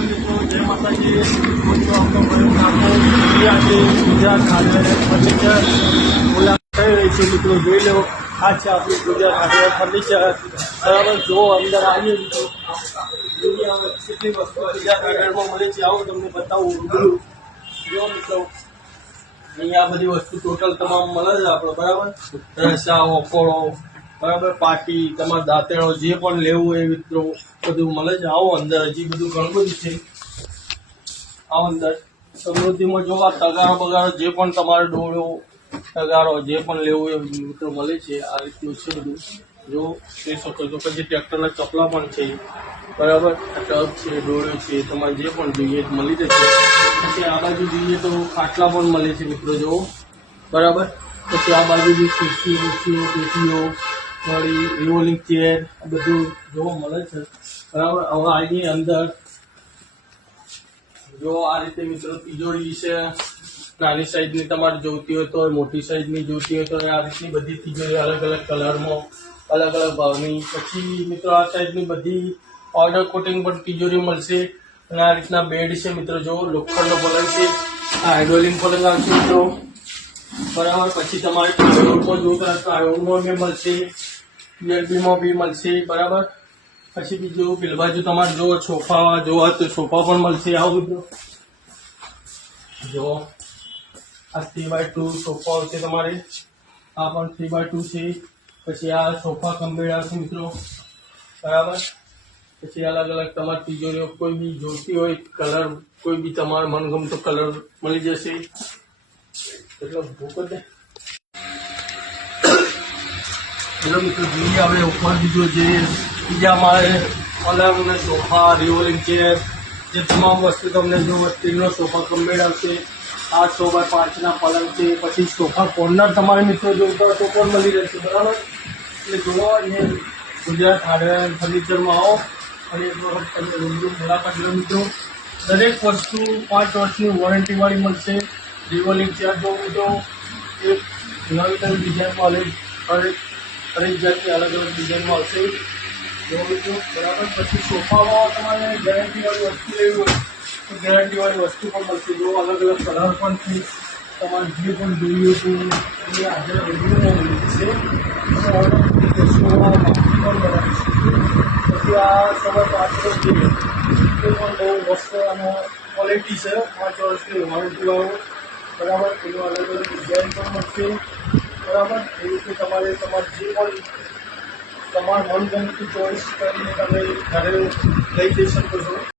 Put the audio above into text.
Hello મિત્રો જય માતાજી ગુજરાત હાર્ડવેર ફર્નિચર મુલાકાત થઈ રહી છે મિત્રો જોઈ લો આ છે આપણું ગુજરાત ખાતે ફર્નિચર બરાબર જો અંદર આવીએ મિત્રો કેટલી વસ્તુ ગુજરાત હાર્ડવેરમાં મળે છે આવો તમને બતાવું રૂબરૂ જો મિત્રો અહીંયા બધી વસ્તુ ટોટલ તમામ મળે છે આપણે બરાબર? રસા ઓકોળો બરાબર? પાટી તમારા દાંતેણો જે પણ લેવું એ મિત્રો, બધું મળે છે. આવો અંદર, હજી બધું ઘણું બધું છે. આવો અંદર. સમૃદ્ધિમાં જો આ તગારો બગારો જે પણ તમારે ડોળો તગારો જે પણ લેવું એ મિત્રો મળે છે. આ રીતનું છે બધું. જો જોઈ શકો છો. પછી ટ્રેક્ટરના ચપલા પણ છે. બરાબર? ટબ છે ડોળો છે, તમારે જે પણ જોઈએ મળી જશે. પછી આ બાજુ જોઈએ તો ખાટલા પણ મળે છે મિત્રો, જો. બરાબર? પછી આ બાજુ બી ખુરશી ખુરશીઓ, પેટીઓ વળી રિવોલિંગ ચેર બધું જોવા મળે છે. બરાબર? હવે આની અંદર જો આ રીતે મિત્રો તિજોરી છે નાની સાઈઝની તમારે જોઈતી હોય તો મોટી સાઈઝની જોઈતી હોય તો આ રીતની બધી તિજોરી અલગ અલગ કલરમાં અલગ અલગ ભાવની. પછી મિત્રો આ સાઈઝની બધી ઓર્ડર કોટિંગ પણ તિજોરી મળશે. અને આ રીતના બેડ છે મિત્રો, જો લોખંડનો પલંગ છે, આ હાઇડ્રોલિંગ પલંગ આવશે મિત્રો. બરાબર? પછી તમારે જોતા હોય તો પ્લાયવુડમાં બી મળશે. બીએલબીમાં બી મળશે, બરાબર? પછી બીજું પેલી બાજુ તમારે જો સોફા જોવા તો સોફા પણ મળશે, આવું મિત્રો. જો, આ થ્રી બાય ટુ સોફા આવશે તમારે. આ પણ થ્રી બાય ટુ છે. પછી આ સોફા કમ્બેડ આવશે મિત્રો. બરાબર? પછી અલગ અલગ તમારી તિજોરીઓ કોઈ બી જોઈતી હોય, કલર કોઈ બી તમારો મનગમતો કલર મળી જશે. એટલે ભૂખ જ નહીં. ચલો આવે ઉપર બીજો જે બીજા માળે પલંગ ને સોફા રિવોલિંગ ચેર જે તમામ વસ્તુ તમને જો સ્ટીલનો સોફા કમ્પ્લીટ આવશે આઠ સો બાય પાંચના પલંગ છે. પછી સોફા કોર્નર તમારે મિત્રો જોતા તો પણ મળી રહેશે? બરાબર? એટલે જોવા અને ગુજરાત હાર્ડવેર ફર્નિચરમાં આવો. અને એક વખત તમે રૂબરૂ મુલાકાત લો મિત્રો દરેક વસ્તુ પાંચ વર્ષની વોરંટીવાળી મળશે. રિવોલિંગ ચેર જો મિત્રો. એક નવી નવી ડિઝાઇનમાં હરેક હરેક જાતની અલગ અલગ ડિઝાઇનમાં આવશે જો બરાબર? પછી સોફામાં તમારે ગેરંટીવાળી વસ્તુ લેવી હોય, તો ગેરંટીવાળી વસ્તુ પણ મળશે. જો અલગ અલગ કલર પણ છે, તમારે જે પણ જોઈએ છે, એ આજે રેગ્યુલર છે. કરી પણ બનાવી શકીએ. પછી આ સવા પાંચસો છે. એ પણ બહુ મસ્ત અને ક્વોલિટી છે. પાંચ વર્ષની વોરંટીવાળો બરાબર? એનું અલગ અલગ ડિઝાઇન પણ મળશે. બરાબર? એ રીતે તમારે તમારું જે પણ તમારા મનગમતું ચોઈસ કરીને તમે ઘરે લઈ જઈ શકો છો.